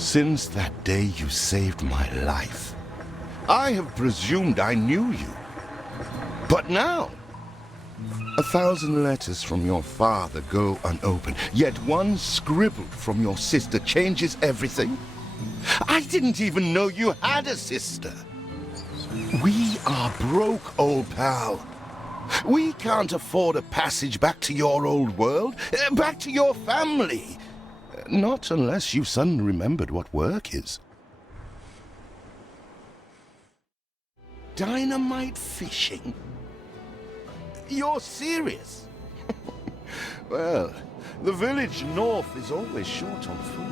Since that day you saved my life, I have presumed I knew you. But now, 1,000 letters from your father go unopened, yet one scribble from your sister changes everything. I didn't even know you had a sister. We are broke, old pal. We can't afford a passage back to your old world, back to your family. Not unless you suddenly remembered what work is. Dynamite fishing? You're serious? Well, the village north is always short on food.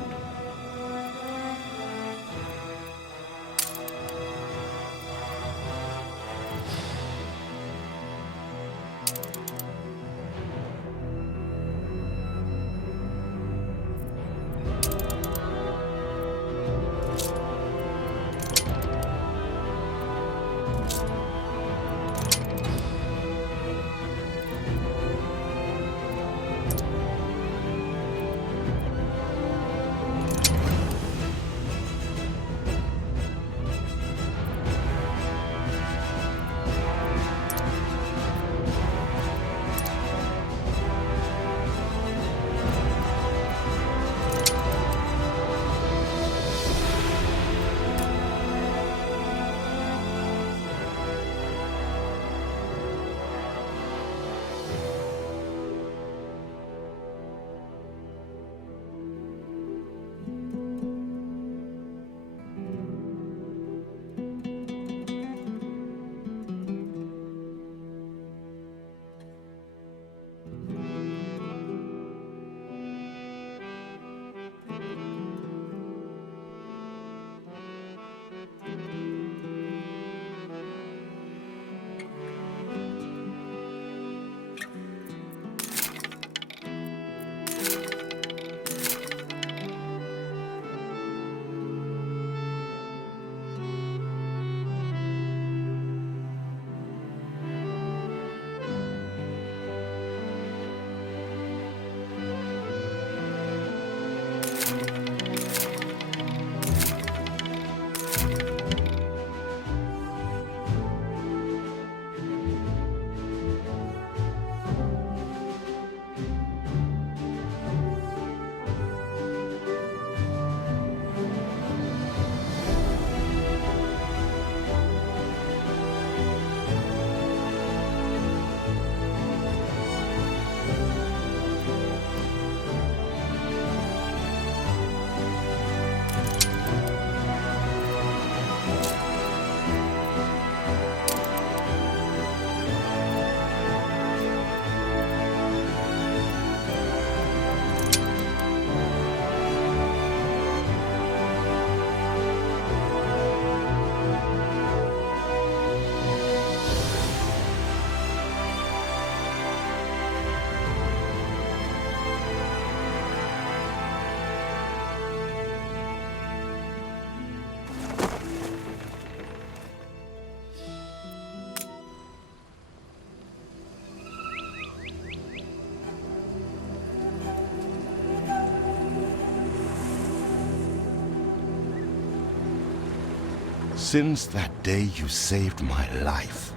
Since that day you saved my life,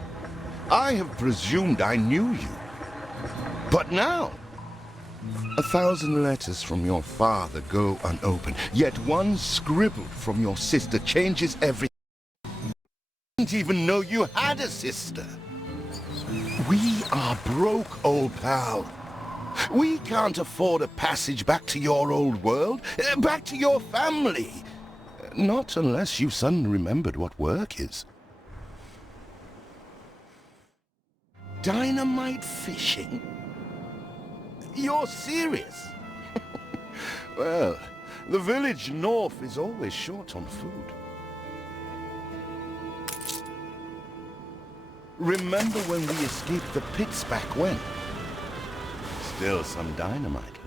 I have presumed I knew you. But now, 1,000 letters from your father go unopened, yet one scribble from your sister changes everything. I didn't even know you had a sister. We are broke, old pal. We can't afford a passage back to your old world, back to your family. Not unless you suddenly remembered what work is. Dynamite fishing? You're serious? Well, the village north is always short on food. Remember when we escaped the pits back when? Still some dynamite left.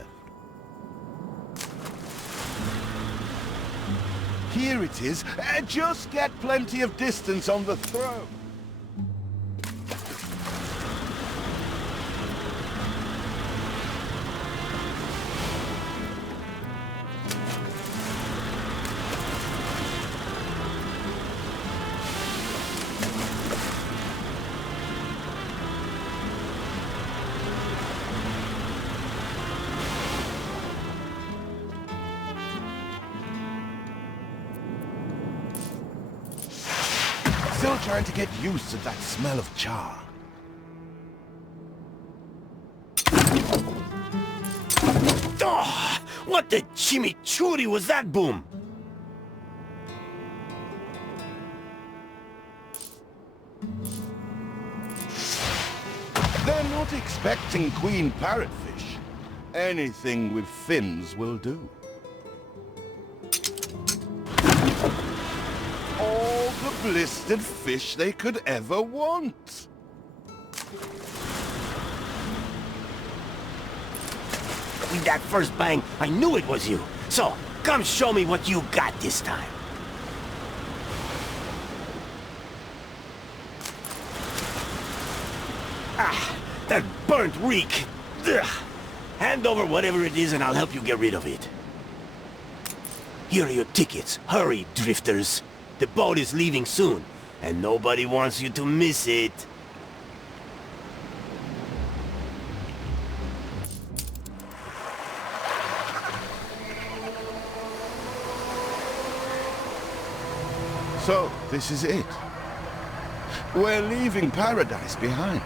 Here it is. Just get plenty of distance on the throw. still trying to get used to that smell of char. Oh, what the chimichurri was that, Boom? They're not expecting queen parrotfish. Anything with fins will do. All the blistered fish they could ever want. With that first bang, I knew it was you. So, come show me what you got this time. Ah, that burnt reek. Ugh. Hand over whatever it is and I'll help you get rid of it. Here are your tickets. Hurry, drifters. The boat is leaving soon, and nobody wants you to miss it. So, this is it. We're leaving paradise behind.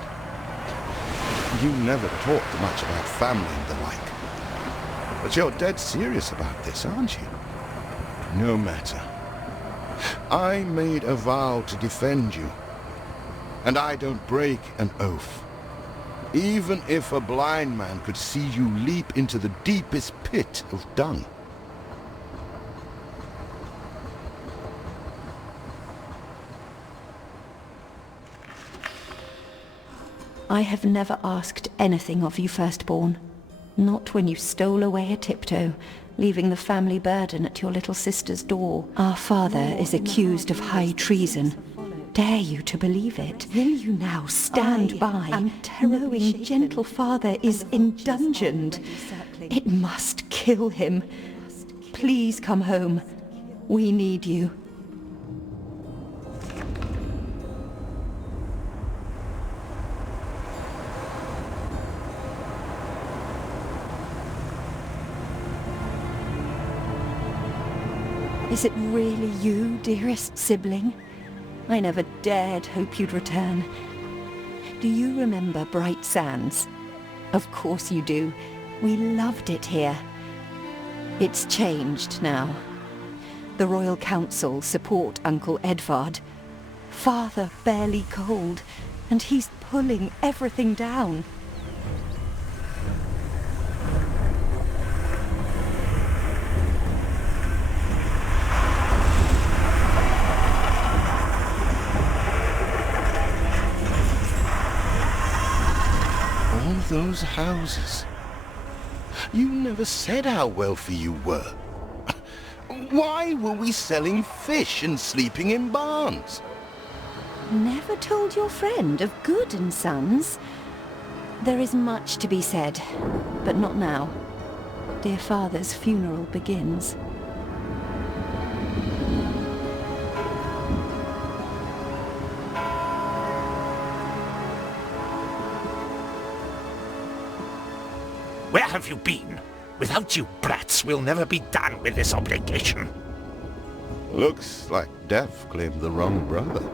You never talked much about family and the like. But you're dead serious about this, aren't you? No matter. I made a vow to defend you. And I don't break an oath. Even if a blind man could see you leap into the deepest pit of dung. I have never asked anything of you, firstborn. Not when you stole away a tiptoe, leaving the family burden at your little sister's door. Our father is accused of high treason. Dare you to believe it? Will you now stand by, knowing gentle father is indungeoned? It must kill him. Please come home. We need you. Is it really you, dearest sibling? I never dared hope you'd return. Do you remember Bright Sands? Of course you do. We loved it here. It's changed now. The Royal Council support Uncle Edvard. Father barely cold, and he's pulling everything down. Those houses. You never said how wealthy you were. Why were we selling fish and sleeping in barns? Never told your friend of Good and Sons? There is much to be said, but not now. Dear father's funeral begins. Where have you been? Without you brats, we'll never be done with this obligation. Looks like Death claimed the wrong brother.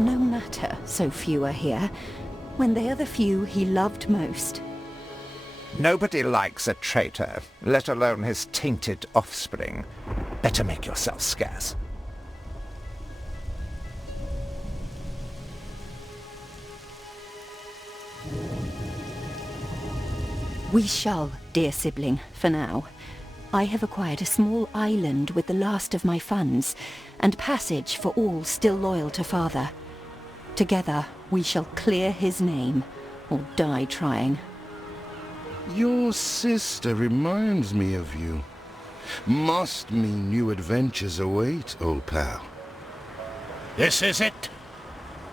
No matter, so few are here, when they are the few he loved most. Nobody likes a traitor, let alone his tainted offspring. Better make yourself scarce. We shall, dear sibling, for now. I have acquired a small island with the last of my funds, and passage for all still loyal to father. Together, we shall clear his name, or die trying. Your sister reminds me of you. Must mean new adventures await, old pal. This is it.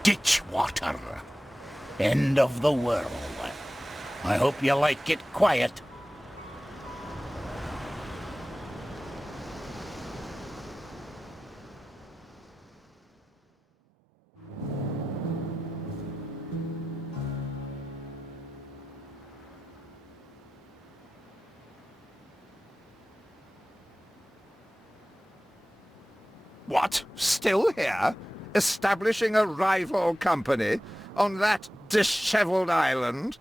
Ditch water. End of the world. I hope you like it quiet. What? Still here? Establishing a rival company on that dishevelled island?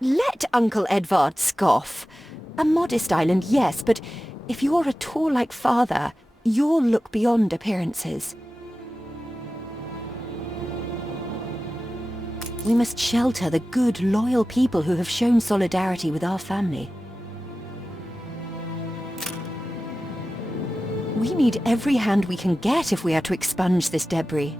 Let Uncle Edvard scoff. A modest island, yes, but if you're at all like Father, you'll look beyond appearances. We must shelter the good, loyal people who have shown solidarity with our family. We need every hand we can get if we are to expunge this debris.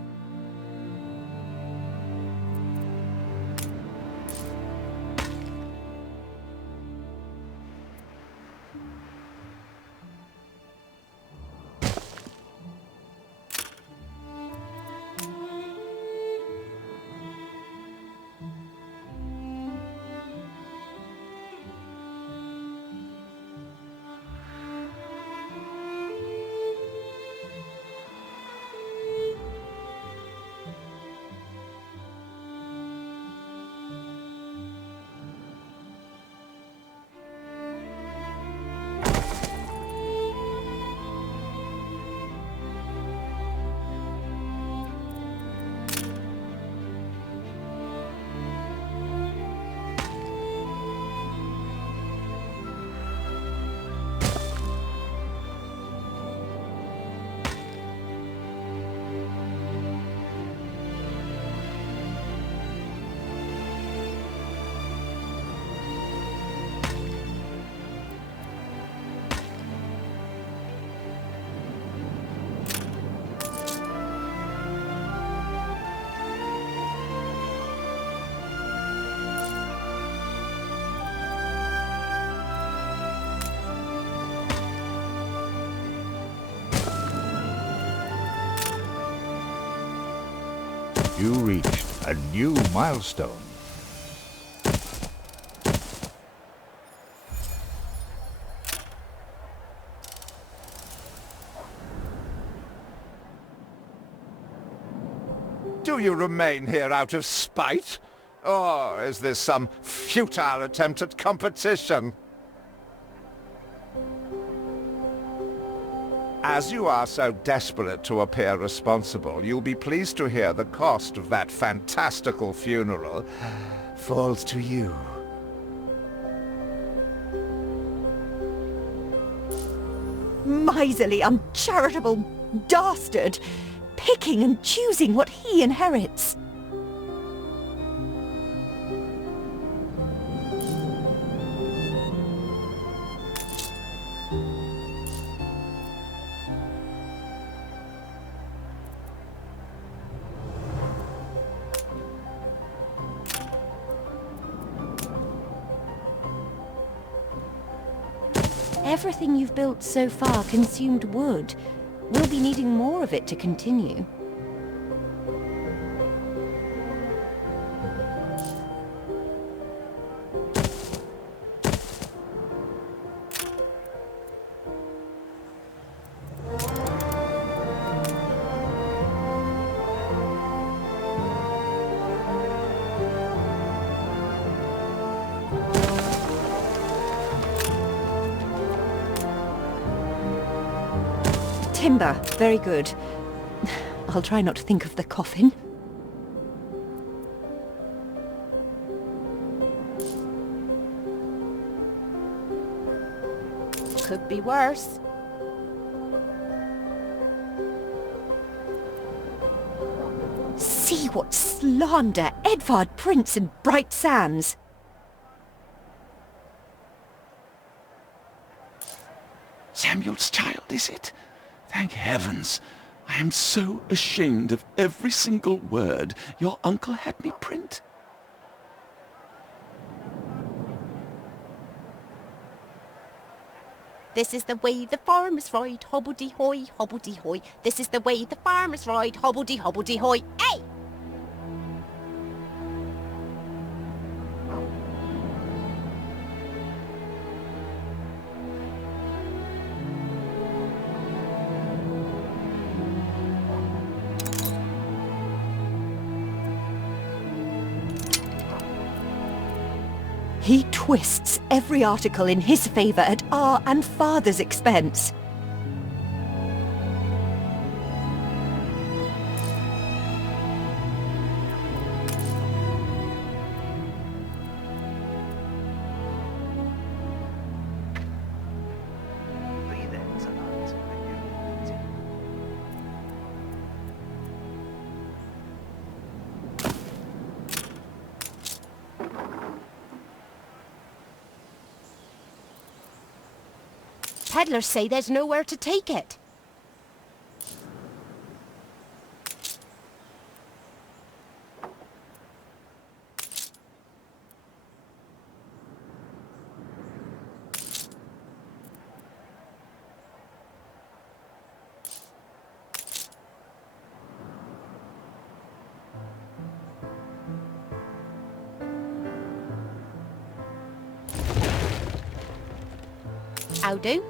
You reached a new milestone. Do you remain here out of spite? Or is this some futile attempt at competition? As you are so desperate to appear responsible, you'll be pleased to hear the cost of that fantastical funeral falls to you. Miserly, uncharitable dastard! Picking and choosing what he inherits. Everything you've built so far consumed wood. We'll be needing more of it to continue. Timber, very good. I'll try not to think of the coffin. Could be worse. See what slander Edvard prints in bright sands. Samuel's child, is it? Thank heavens. I am so ashamed of every single word your uncle had me print. This is the way the farmers ride, hobbledy-hoy, hobbledy-hoy. This is the way the farmers ride, hobbledy-hobbledy-hoy. Hey! He twists every article in his favour at our and Father's expense. peddlers say there's nowhere to take it. How do?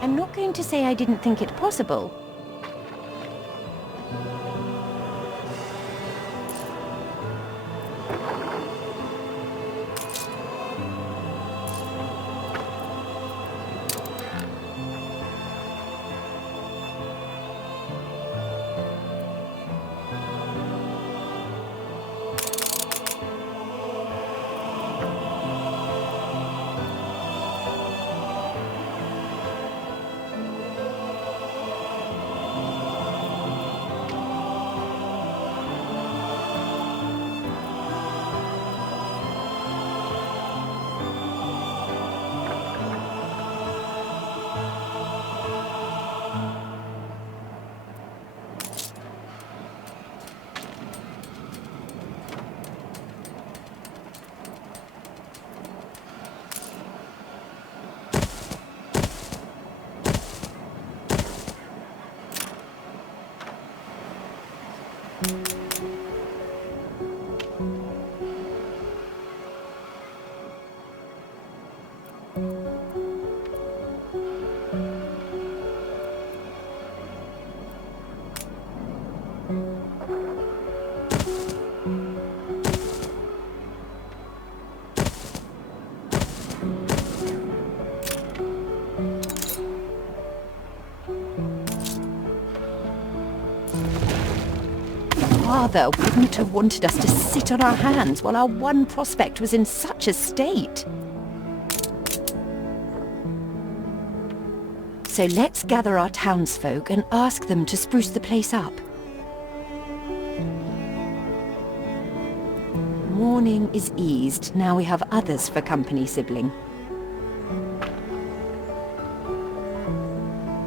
I'm not going to say I didn't think it possible. Father wouldn't have wanted us to sit on our hands while our one prospect was in such a state. So let's gather our townsfolk and ask them to spruce the place up. Mourning is eased, now we have others for company, sibling.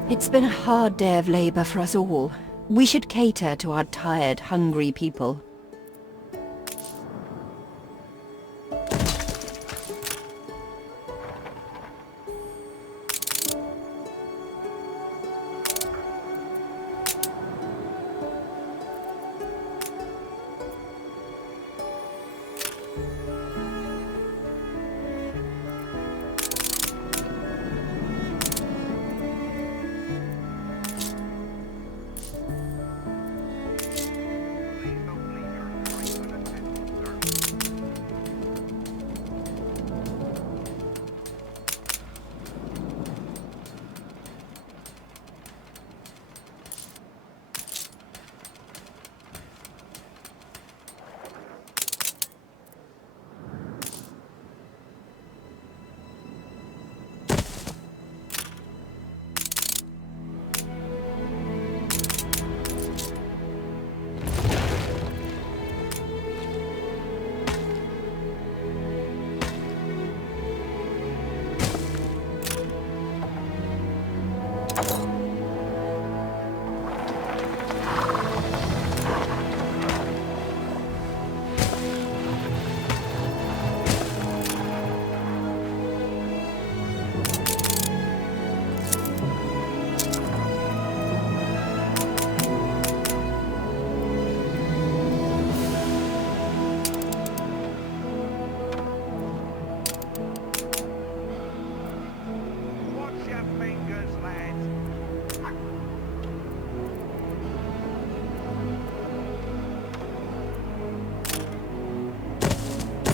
It's been a hard day of labour for us all. We should cater to our tired, hungry people.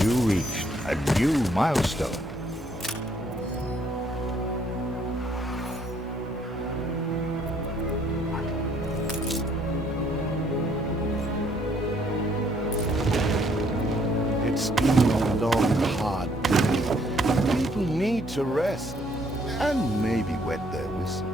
You reached a new milestone. It's been a long, hard day. People need to rest and maybe wet their whistles.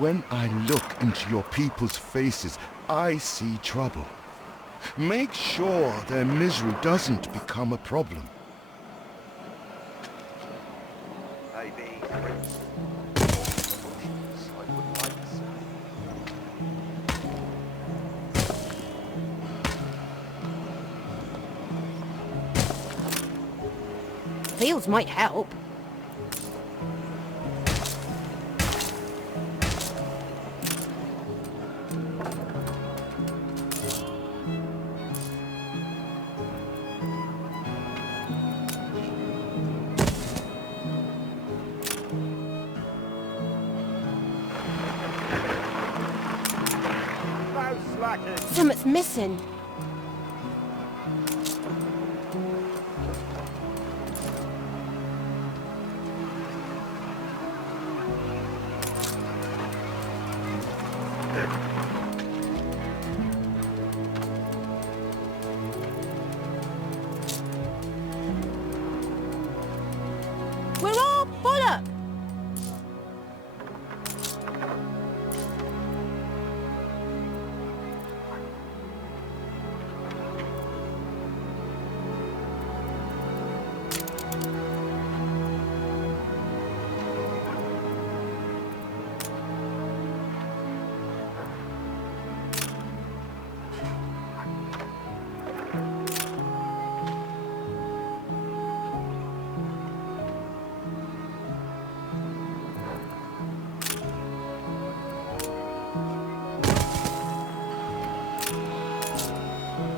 When I look into your people's faces, I see trouble. Make sure their misery doesn't become a problem. Maybe. Fields might help. Something's missing. We're all full up.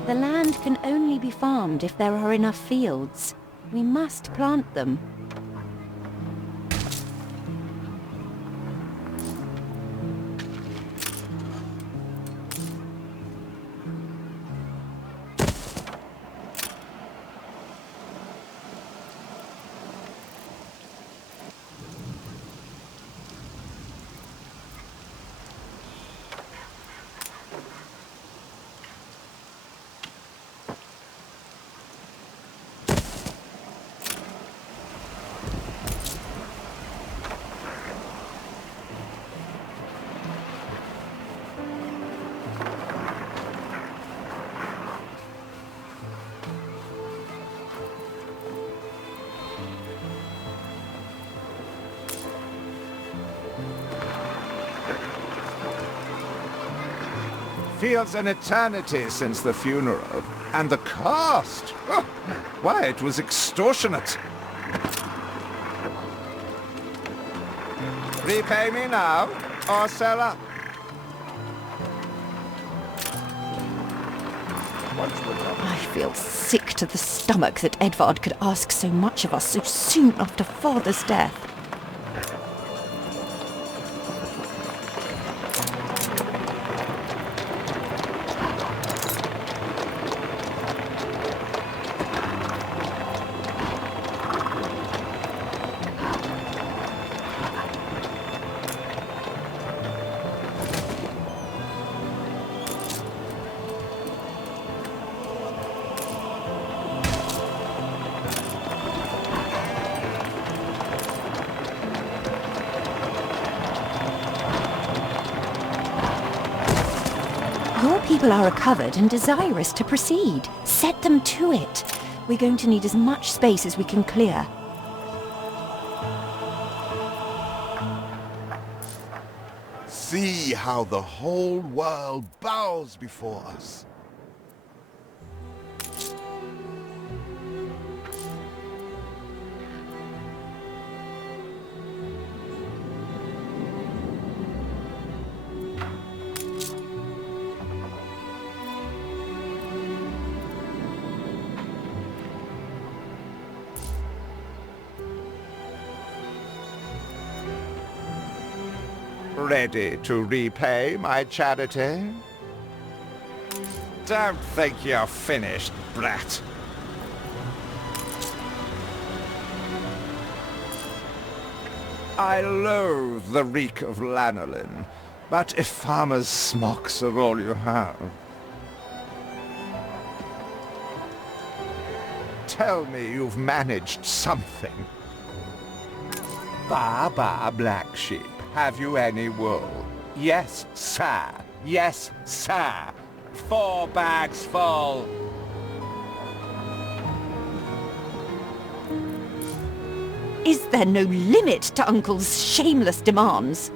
The land can only be farmed if there are enough fields. We must plant them. Feels an eternity since the funeral. And the cost! Oh, why, it was extortionate. Repay me now, or sell up. I feel sick to the stomach that Edvard could ask so much of us so soon after Father's death. Your people are recovered and desirous to proceed. Set them to it. We're going to need as much space as we can clear. See how the whole world bows before us. Ready to repay my charity? Don't think you're finished, brat. I loathe the reek of lanolin, but if farmers' smocks are all you have... Tell me you've managed something. Ba, black sheep. Have you any wool? Yes, sir. Yes, sir. 4 bags full. Is there no limit to Uncle's shameless demands?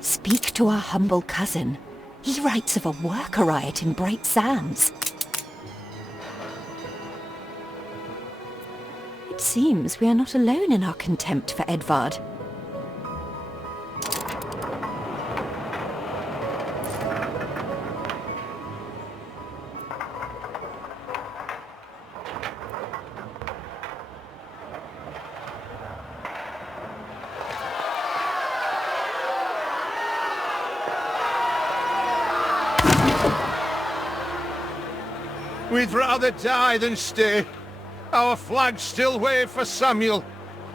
Speak to our humble cousin. He writes of a worker riot in Bright Sands. It seems we are not alone in our contempt for Edvard. We'd rather die than stay. Our flags still wave for Samuel.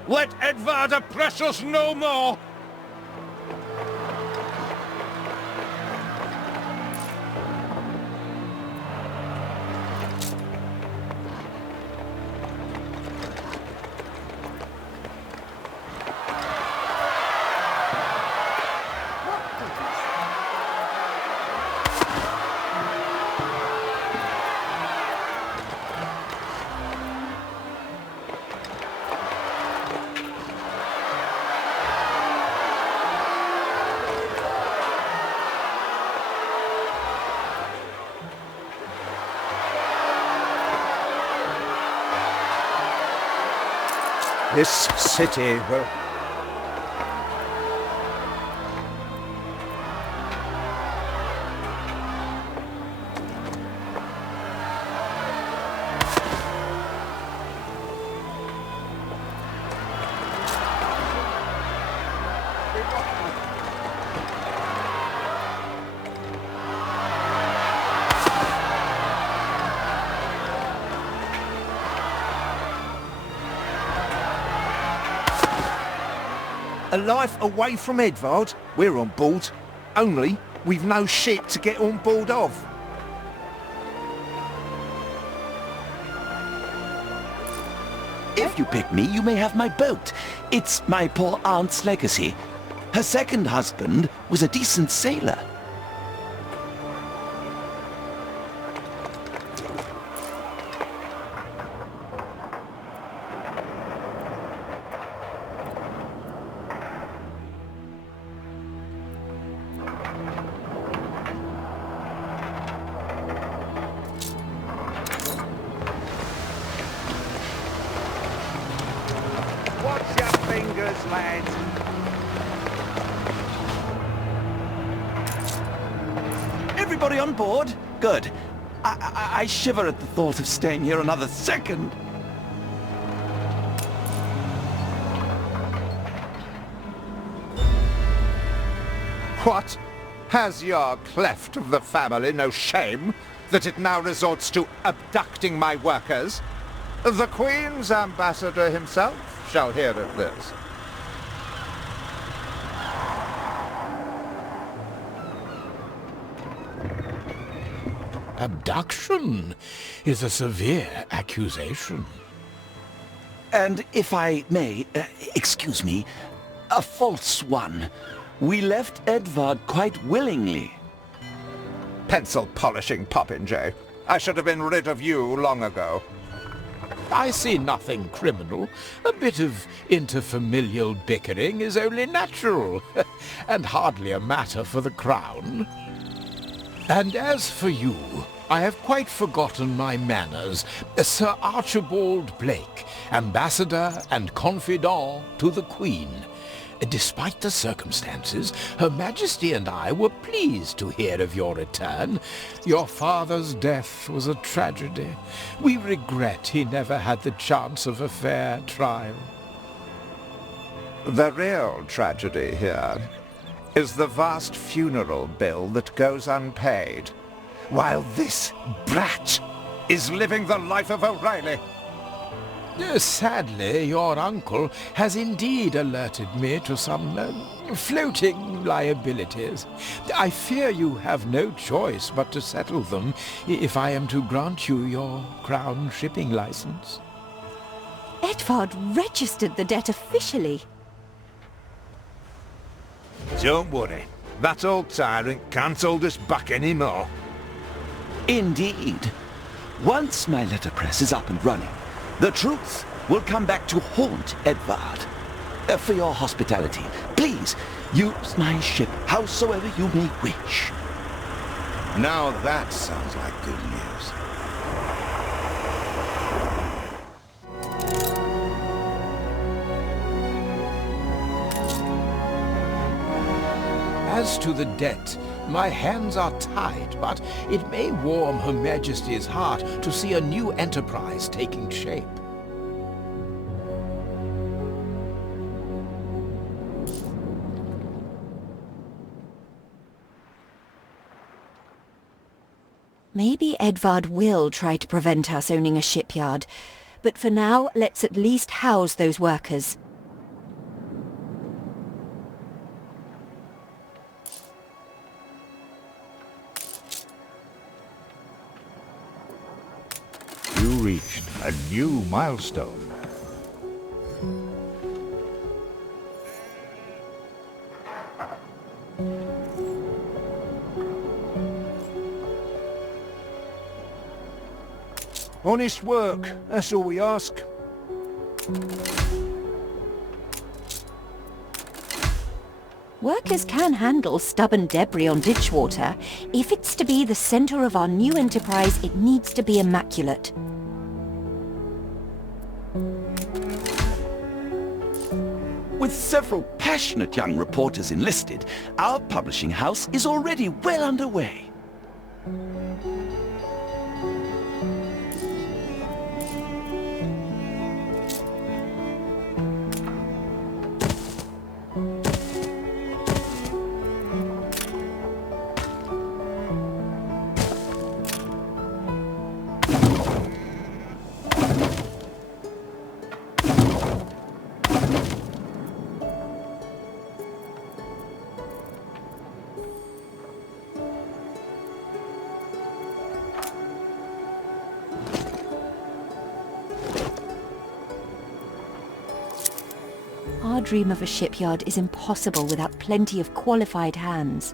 Let Edvard oppress us no more. This city will... A life away from Edvard? We're on board. Only, we've no ship to get on board of. If you pick me, you may have my boat. It's my poor aunt's legacy. Her second husband was a decent sailor. Watch your fingers, lads. Everybody on board? Good. I shiver at the thought of staying here another second. What? Has your cleft of the family no shame that it now resorts to abducting my workers? The Queen's ambassador himself shall hear of this. Abduction is a severe accusation. And if I may, excuse me, a false one. We left Edvard quite willingly. Pencil polishing popinjay. I should have been rid of you long ago. I see nothing criminal. A bit of interfamilial bickering is only natural, and hardly a matter for the crown. And as for you, I have quite forgotten my manners. Sir Archibald Blake, ambassador and confidant to the Queen. Despite the circumstances, Her Majesty and I were pleased to hear of your return. Your father's death was a tragedy. We regret he never had the chance of a fair trial. The real tragedy here is the vast funeral bill that goes unpaid, while this brat is living the life of O'Reilly. Sadly, your uncle has indeed alerted me to some floating liabilities. I fear you have no choice but to settle them if I am to grant you your crown shipping license. Edvard registered the debt officially. Don't worry. That old tyrant can't hold us back anymore. Indeed. Once my letterpress is up and running, the truth will come back to haunt Edvard. For your hospitality, please use my ship howsoever you may wish. Now that sounds like good news. As to the debt, my hands are tied, but it may warm Her Majesty's heart to see a new enterprise taking shape. Maybe Edvard will try to prevent us owning a shipyard, but for now, let's at least house those workers. You reached a new milestone. Honest work, that's all we ask. Workers can handle stubborn debris on ditchwater. If it's to be the center of our new enterprise, it needs to be immaculate. With several passionate young reporters enlisted, our publishing house is already well underway. Our dream of a shipyard is impossible without plenty of qualified hands.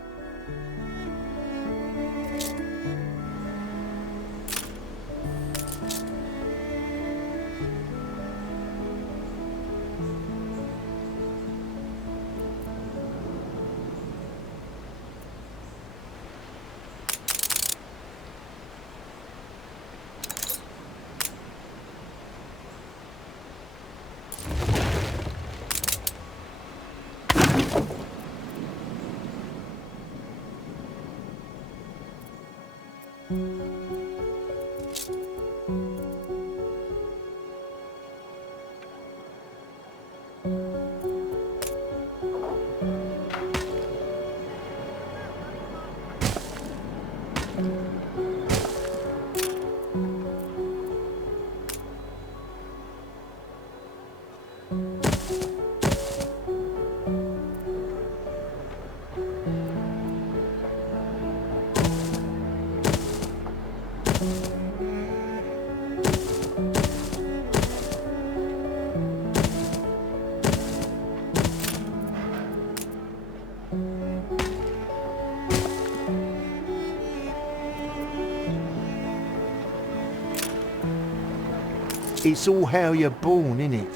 It's all how you're born, innit?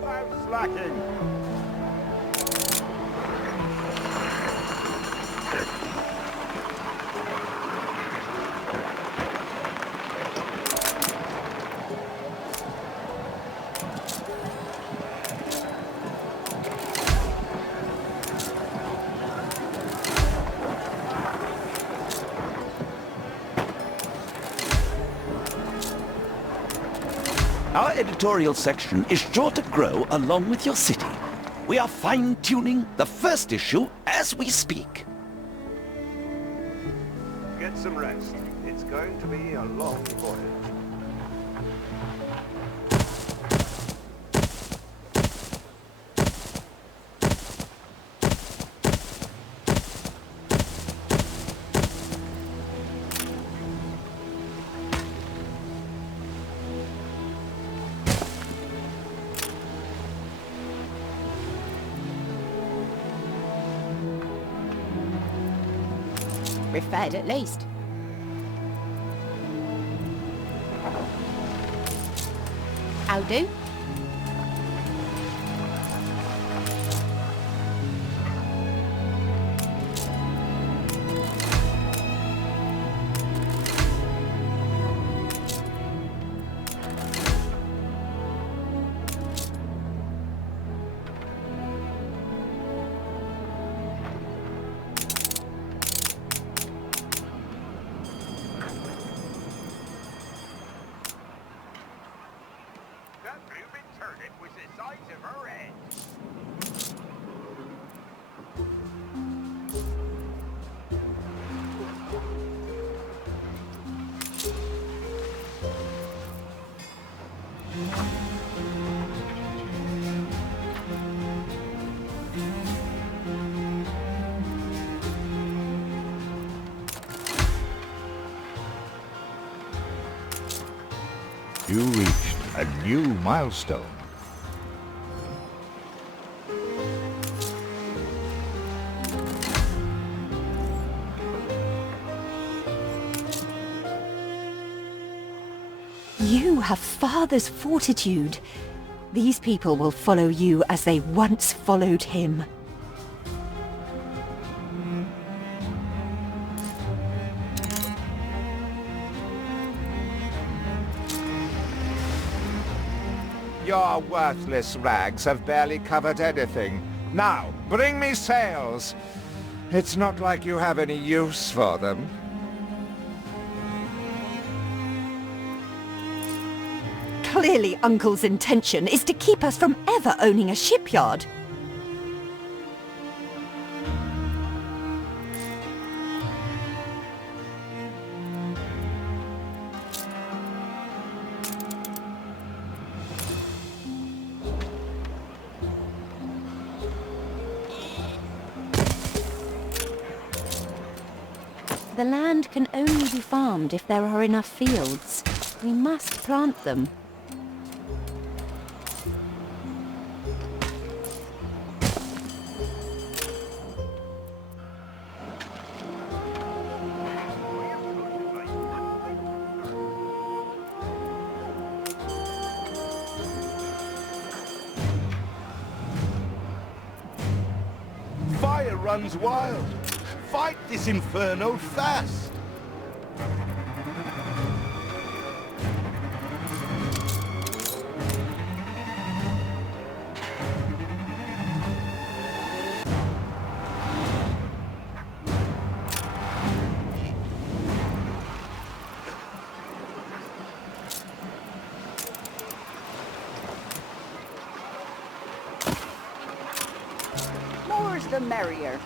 No slacking. Our editorial section is sure to grow along with your city. We are fine-tuning the first issue as we speak. Get some rest. It's going to be a long voyage. We're fed at least. How do? That blooming turnip was the size of her head. You reached a new milestone. You have father's fortitude. These people will follow you as they once followed him. Your worthless rags have barely covered anything. Now, bring me sails. It's not like you have any use for them. Clearly Uncle's intention is to keep us from ever owning a shipyard. The land can only be farmed if there are enough fields. We must plant them. Fire runs wild. Fight this inferno fast. More's the merrier.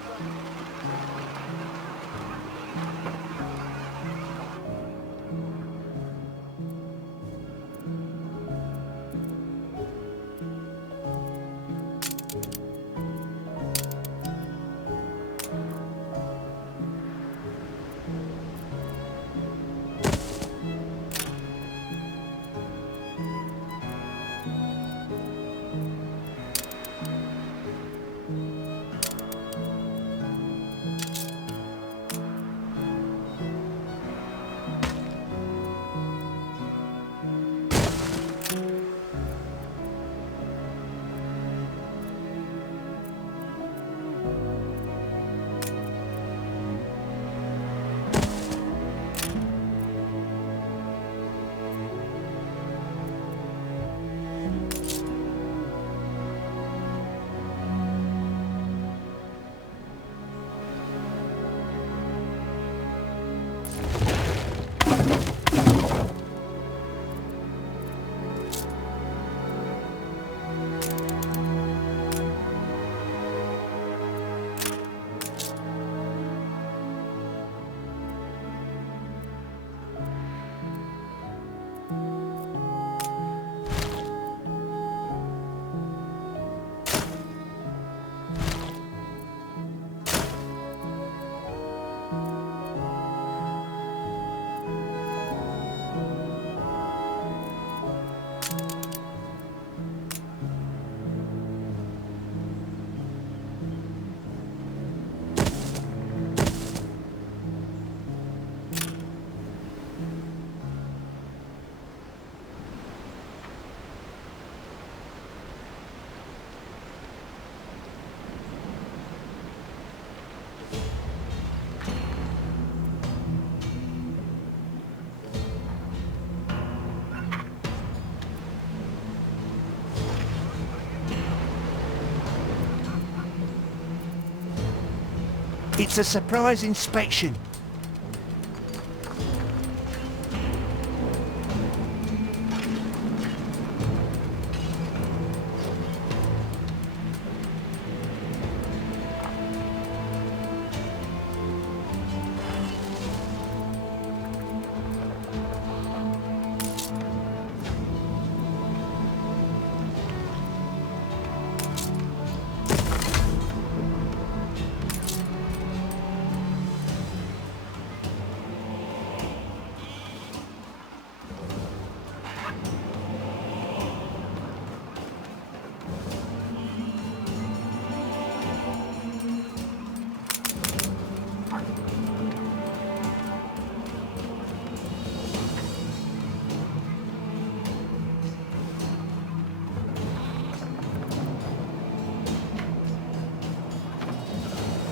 It's a surprise inspection.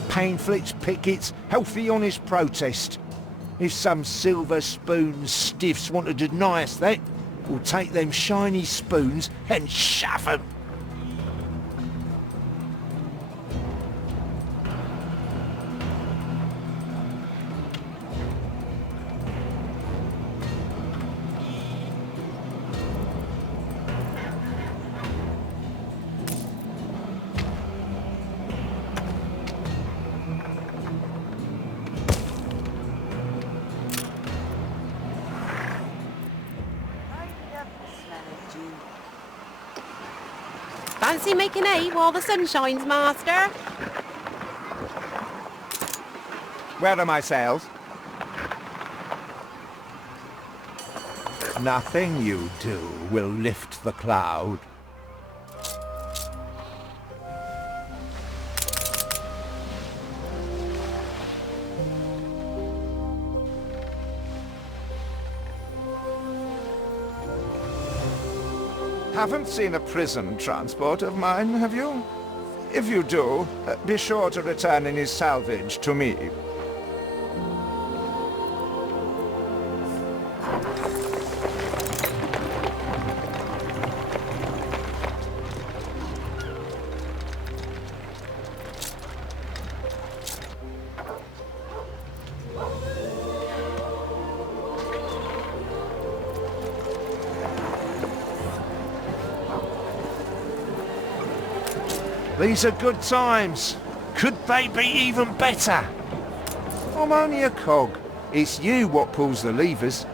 Painflets, pickets, healthy honest protest. If some silver spoon stiffs want to deny us that, we'll take them shiny spoons and shove them. Fancy making hay while the sun shines, master? Where are my sails? Nothing you do will lift the cloud. Haven't seen a prison transport of mine, have you? If you do, be sure to return any salvage to me. These are good times. Could they be even better? I'm only a cog. It's you what pulls the levers.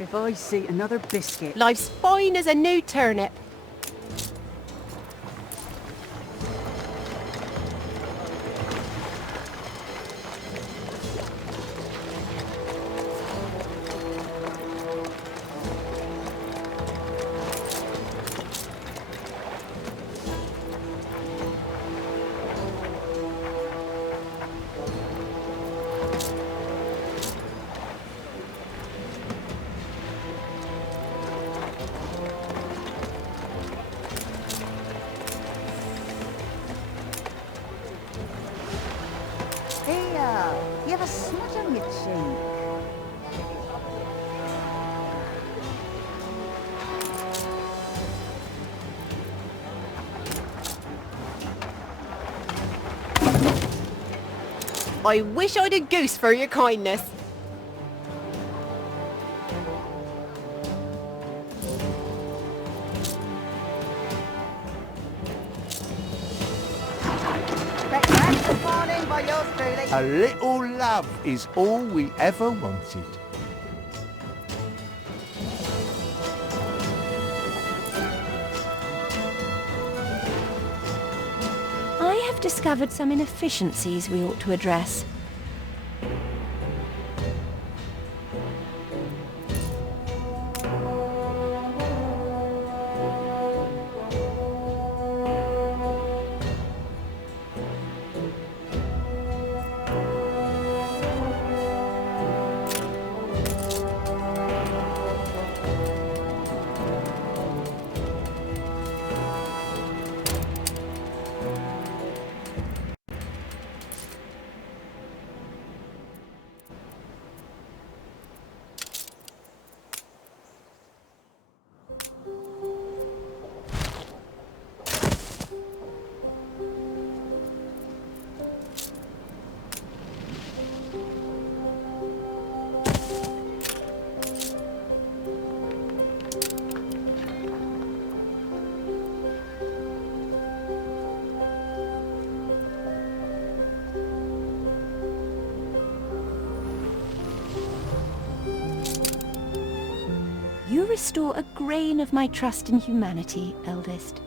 If I see another biscuit... Life's fine as a new turnip. Here, you have a smudge on your cheek. I wish I'd a goose for your kindness. Breakfast this morning by yours truly. A little love is all we ever wanted. I've discovered some inefficiencies we ought to address. You restore a grain of my trust in humanity, eldest.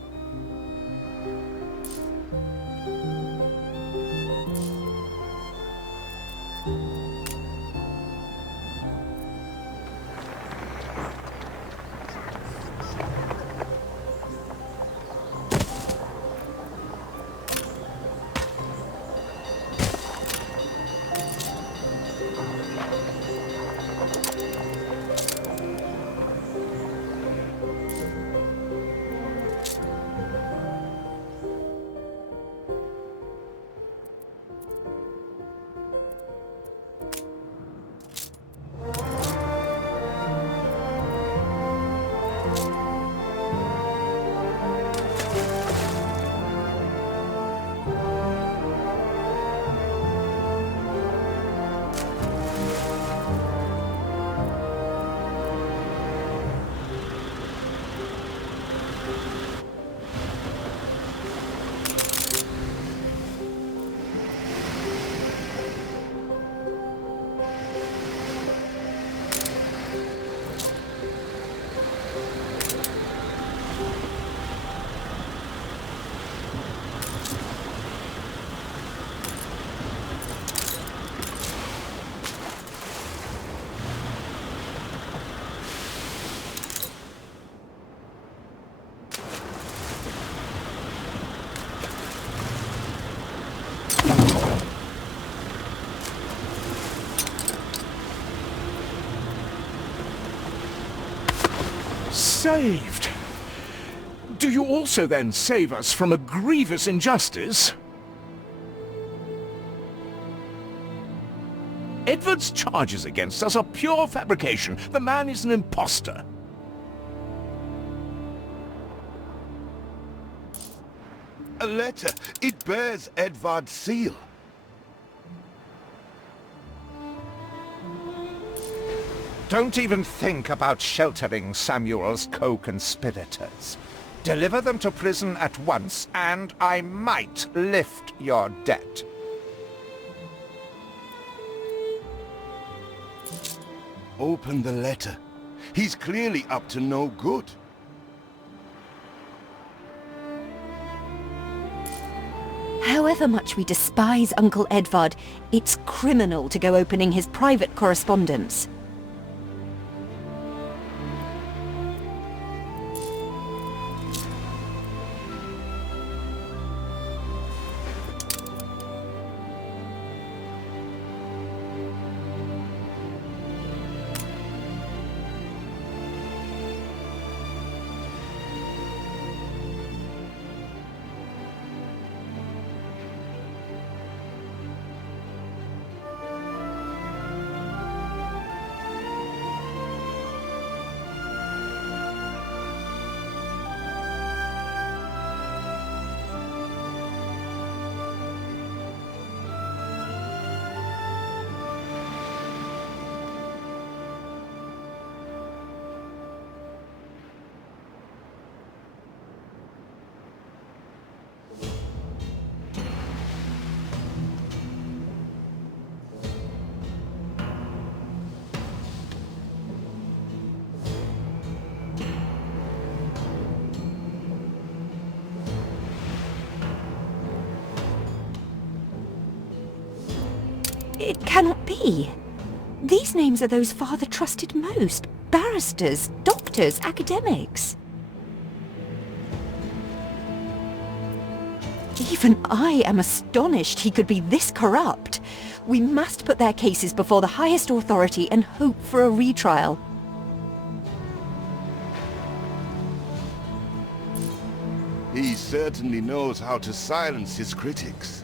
Saved! Do you also then save us from a grievous injustice? Edward's charges against us are pure fabrication. The man is an impostor. A letter. It bears Edvard's seal. Don't even think about sheltering Samuel's co-conspirators. Deliver them to prison at once, and I might lift your debt. Open the letter. He's clearly up to no good. However much we despise Uncle Edvard, it's criminal to go opening his private correspondence. It cannot be. These names are those Father trusted most. Barristers, doctors, academics. Even I am astonished he could be this corrupt. We must put their cases before the highest authority and hope for a retrial. He certainly knows how to silence his critics.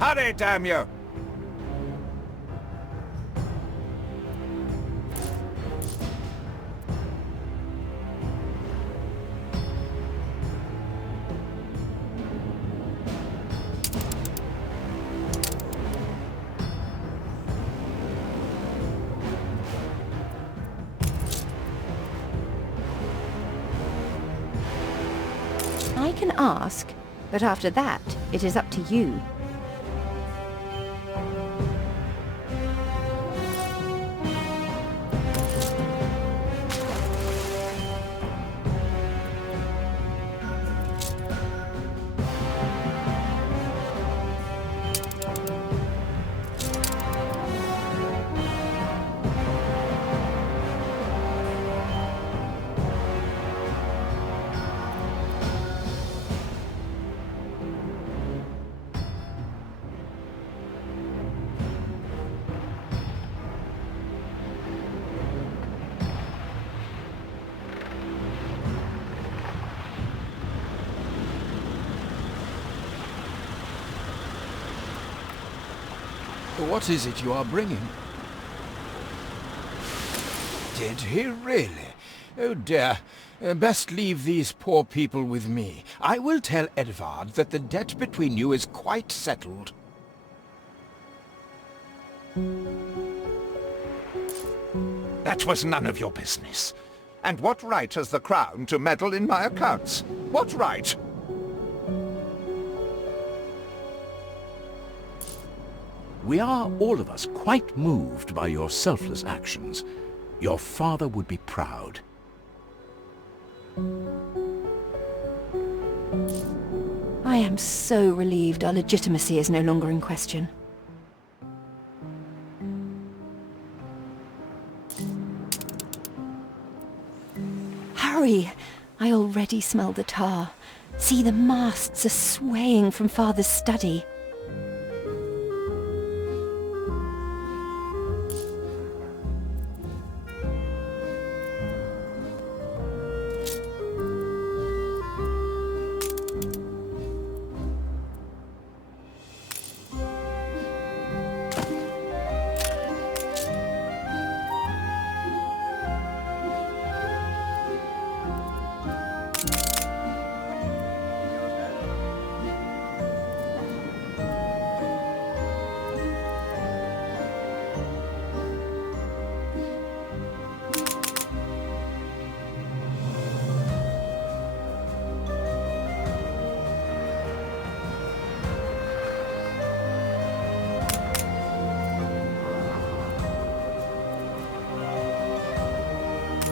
Hurry, damn you! I can ask, but after that, it is up to you. What is it you are bringing? Did he really? Oh dear. Best leave these poor people with me. I will tell Edvard that the debt between you is quite settled. That was none of your business. And what right has the Crown to meddle in my accounts? What right? We are, all of us, quite moved by your selfless actions. Your father would be proud. I am so relieved our legitimacy is no longer in question. Hurry! I already smell the tar. See, the masts are swaying from Father's study.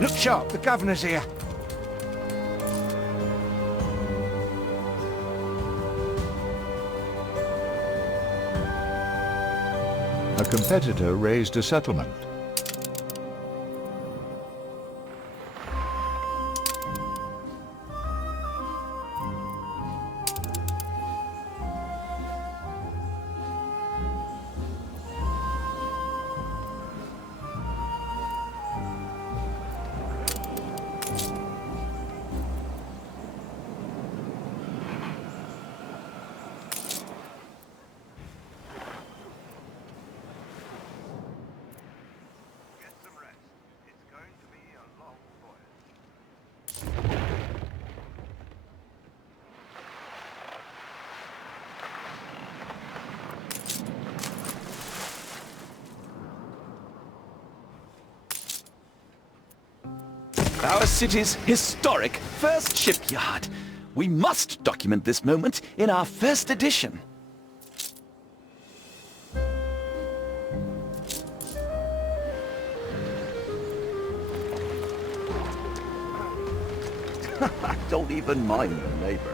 Look sharp, the governor's here. A competitor raised a settlement. Our city's historic first shipyard. We must document this moment in our first edition. Don't even mind the neighbors.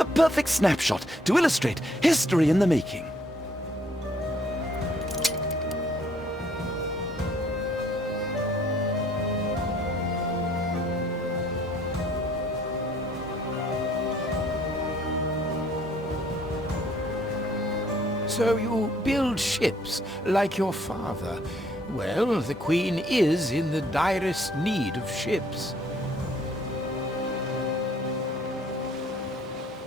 A perfect snapshot to illustrate history in the making. So you build ships like your father. Well, the Queen is in the direst need of ships.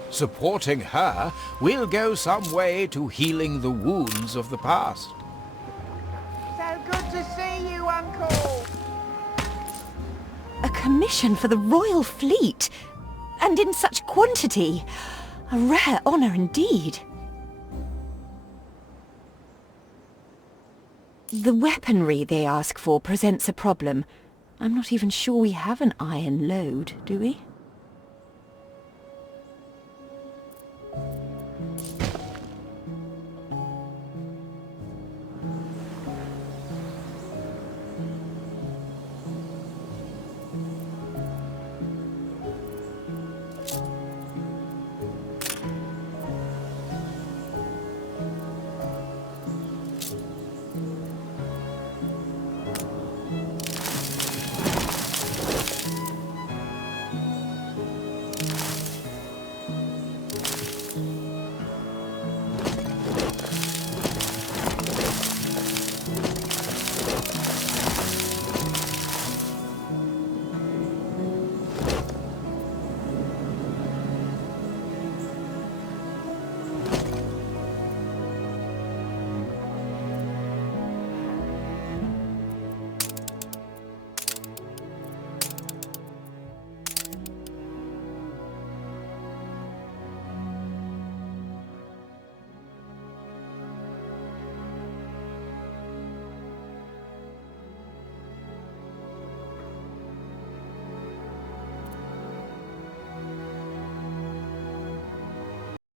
Supporting her will go some way to healing the wounds of the past. So good to see you, Uncle. A commission for the Royal Fleet! And in such quantity! A rare honour indeed. The weaponry they ask for presents a problem. I'm not even sure we have an iron load, do we?